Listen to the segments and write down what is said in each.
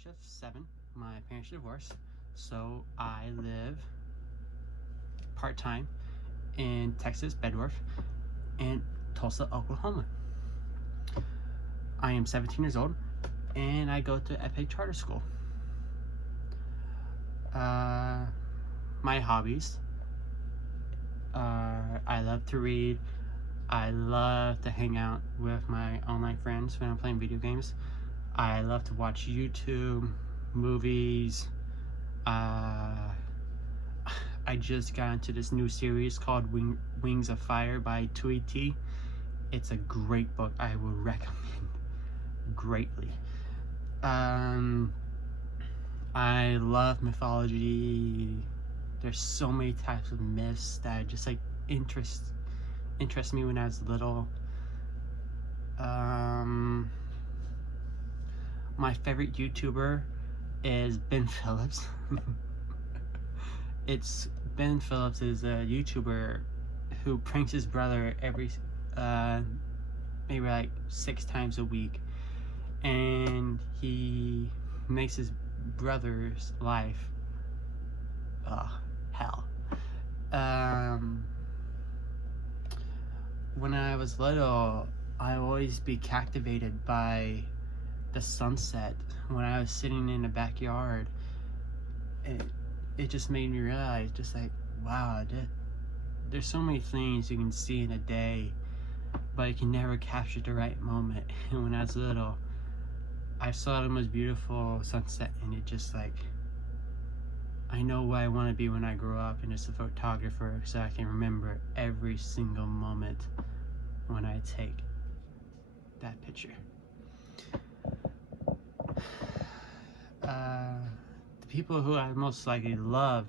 age of 7, my parents divorced, so I live part-time in Texas, Bedworth, and Tulsa, Oklahoma. I am 17 years old, and I go to Epic Charter School. My hobbies are I love to read. I love to hang out with my online friends when I'm playing video games. I love to watch YouTube, movies. I just got into this new series called Wings of Fire by Tui T. It's a great book. I will recommend greatly. I love mythology. There's so many types of myths that just like interest me when I was little. My favorite YouTuber is Ben Phillips. Ben Phillips is a YouTuber who pranks his brother every maybe like 6 times a week, and he makes his brother's life hell. When I was little, I would always be captivated by the sunset when I was sitting in the backyard. It just made me realize, just like, wow, there's so many things you can see in a day, but you can never capture the right moment. And when I was little, I saw the most beautiful sunset, and it just like, I know what I want to be when I grow up, and it's a photographer, so I can remember every single moment when I take that picture. The people who I most likely love,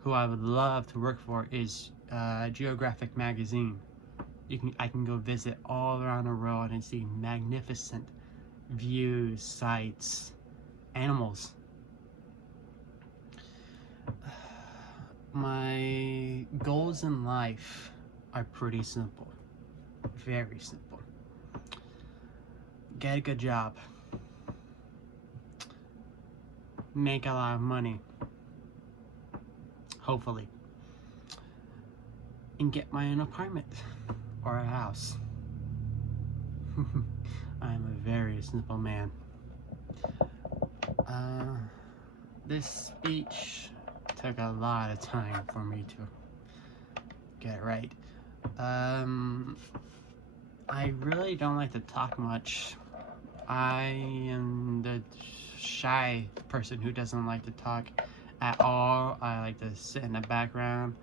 who I would love to work for, is Geographic Magazine. I can go visit all around the world and see magnificent views, sights, animals. My goals in life are pretty simple, very simple. Get a good job, make a lot of money, hopefully, and get my own apartment or a house. I'm a very simple man. This speech took a lot of time for me to get right. I really don't like to talk much. I am the shy person who doesn't like to talk at all. I like to sit in the background.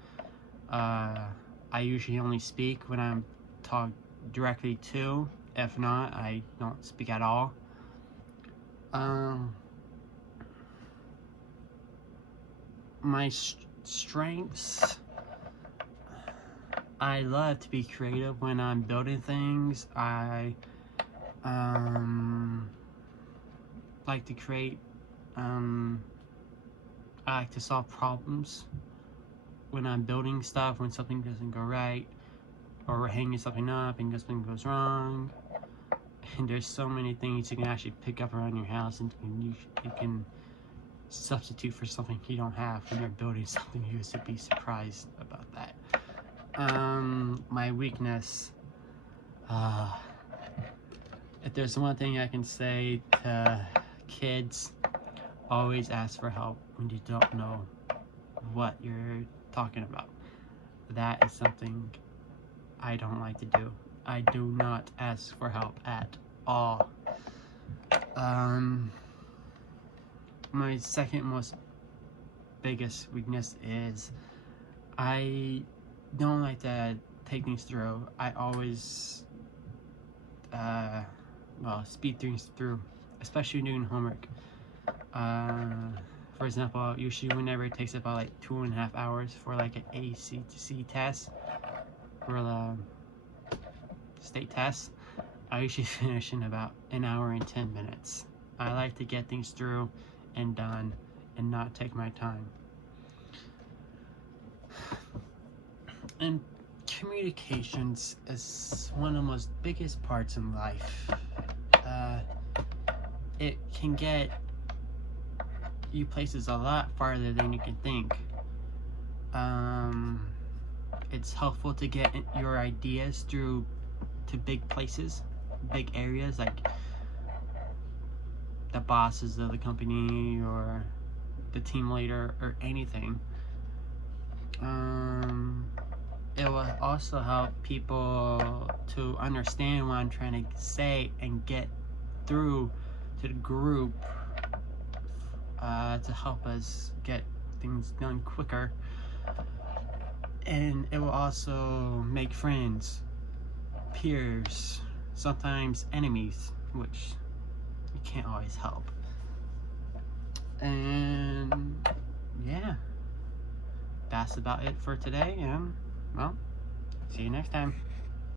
I usually only speak when I'm talked directly to. If not, I don't speak at all. My strengths, I love to be creative when I'm building things. I like to create, I like to solve problems when I'm building stuff, when something doesn't go right, or we're hanging something up and something goes wrong. And there's so many things you can actually pick up around your house, and you can substitute for something you don't have when you're building something. You should be surprised about that. My weakness, if there's one thing I can say to kids, always ask for help when you don't know what you're talking about. That is something I don't like to do. I do not ask for help at all. My second most biggest weakness is I don't like to take things through. I always speed things through, especially doing homework. For example, usually whenever it takes about like 2.5 hours for like an ACT test, for the state test, I usually finish in about 1 hour and 10 minutes. I like to get things through and done and not take my time. And communications is one of the most biggest parts in life. it can get you places a lot farther than you can think. It's helpful to get your ideas through to big places, big areas, like the bosses of the company or the team leader or anything. It will also help people to understand what I'm trying to say and get through to the group, to help us get things done quicker. And it will also make friends, peers, sometimes enemies, which you can't always help. And yeah, that's about it for today, and well, see you next time.